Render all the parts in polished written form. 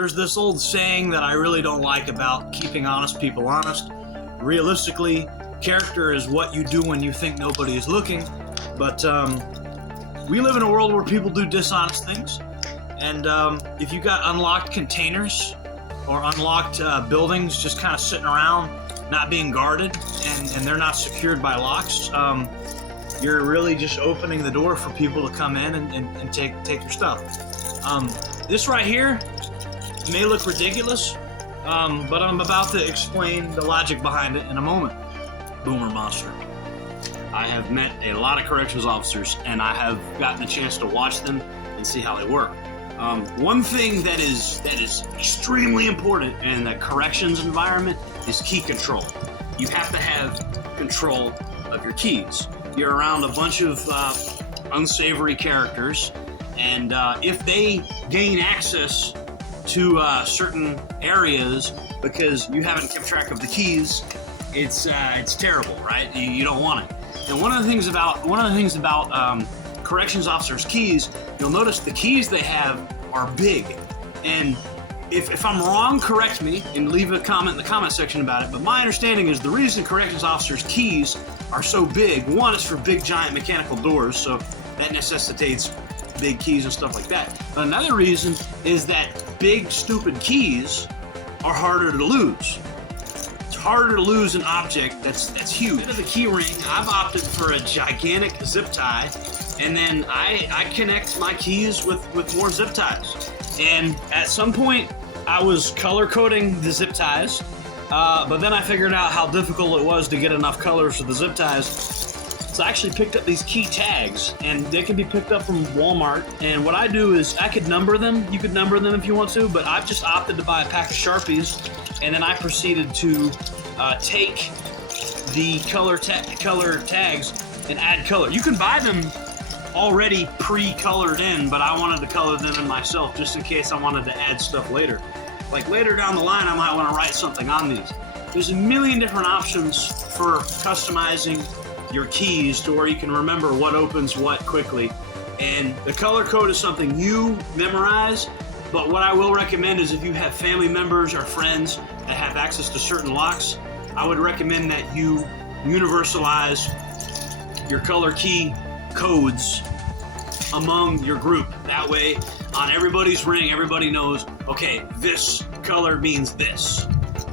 there's this old saying that I really don't like about keeping honest people honest. Realistically, character is what you do when you think nobody is looking, but we live in a world where people do dishonest things, and if you got unlocked containers or unlocked buildings just kind of sitting around, not being guarded, and they're not secured by locks, you're really just opening the door for people to come in and take your stuff. This right here may look ridiculous, but I'm about to explain the logic behind it in a moment. Boomer Monster. I have met a lot of corrections officers, and I have gotten a chance to watch them and see how they work. One thing that is extremely important in the corrections environment is key control. You have to have control of your keys. You're around a bunch of unsavory characters, and if they gain access to certain areas because you haven't kept track of the keys, it's terrible, right? You don't want it. And one of the things about corrections officers' keys, you'll notice the keys they have are big. And if I'm wrong, correct me and leave a comment in the comment section about it. But my understanding is the reason corrections officers' keys are so big, one is for big giant mechanical doors, so that necessitates big keys and stuff like that. But another reason is that big stupid keys are harder to lose. It's harder to lose an object that's huge. Instead of the key ring, I've opted for a gigantic zip tie, and then I connect my keys with more zip ties. And at some point, I was color coding the zip ties, but then I figured out how difficult it was to get enough colors for the zip ties. So I actually picked up these key tags, and they can be picked up from Walmart. And what I do is I could number them. You could number them if you want to, but I've just opted to buy a pack of Sharpies, and then I proceeded to take the color tags and add color. You can buy them already pre-colored in, but I wanted to color them in myself just in case I wanted to add stuff later. Like later down the line, I might want to write something on these. There's a million different options for customizing your keys to where you can remember what opens what quickly. And the color code is something you memorize, but what I will recommend is if you have family members or friends that have access to certain locks, I would recommend that you universalize your color key codes among your group. That way, on everybody's ring, everybody knows, okay, this color means this,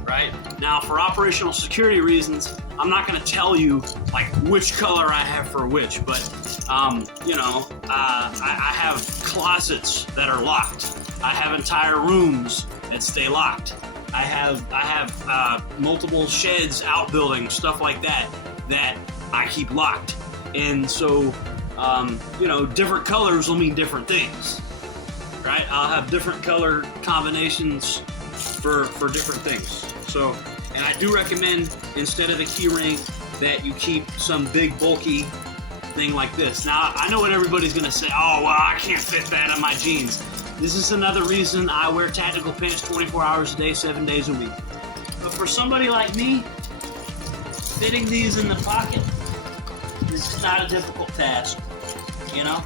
right? Now, for operational security reasons, I'm not going to tell you like which color I have for which, but I have closets that are locked. I have entire rooms that stay locked. I have multiple sheds, outbuildings, stuff like that I keep locked. And so, different colors will mean different things, right? I'll have different color combinations for different things. So, and I do recommend, instead of the key ring, that you keep some big bulky thing like this. Now, I know what everybody's gonna say, oh, well, I can't fit that on my jeans. This is another reason I wear tactical pants 24 hours a day, 7 days a week. But for somebody like me, fitting these in the pocket is not a difficult task, you know?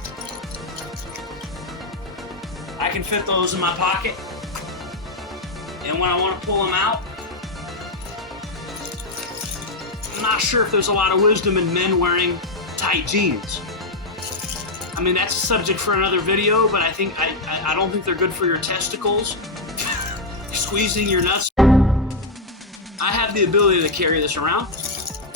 I can fit those in my pocket, and when I want to pull them out, I'm not sure if there's a lot of wisdom in men wearing tight jeans. I mean, that's a subject for another video, but I don't think they're good for your testicles. Squeezing your nuts. I have the ability to carry this around,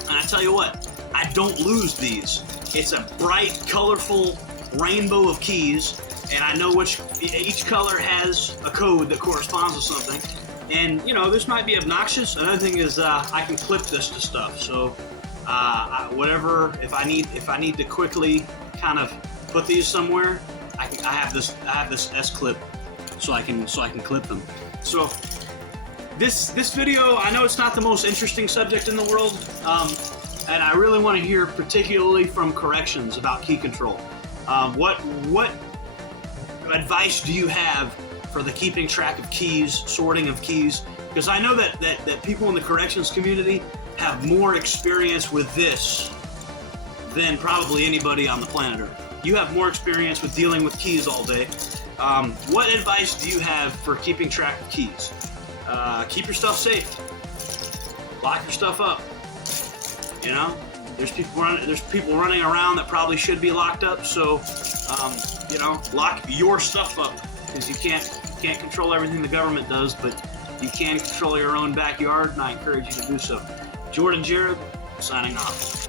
and I tell you what, I don't lose these. It's a bright, colorful rainbow of keys, and I know each color has a code that corresponds to something. And this might be obnoxious. Another thing is I can clip this to stuff. So whatever, if I need to quickly kind of put these somewhere, I have this S-clip, so I can clip them. So this video, I know it's not the most interesting subject in the world, and I really want to hear particularly from corrections about key control. What advice do you have for the keeping track of keys, sorting of keys? Because I know that people in the corrections community have more experience with this than probably anybody on the planet Earth. You have more experience with dealing with keys all day. What advice do you have for keeping track of keys? Keep your stuff safe. Lock your stuff up. You know, there's people running around that probably should be locked up. So, you know, lock your stuff up, because you can't control everything the government does, but you can control your own backyard, and I encourage you to do so. Jordan Jared, signing off.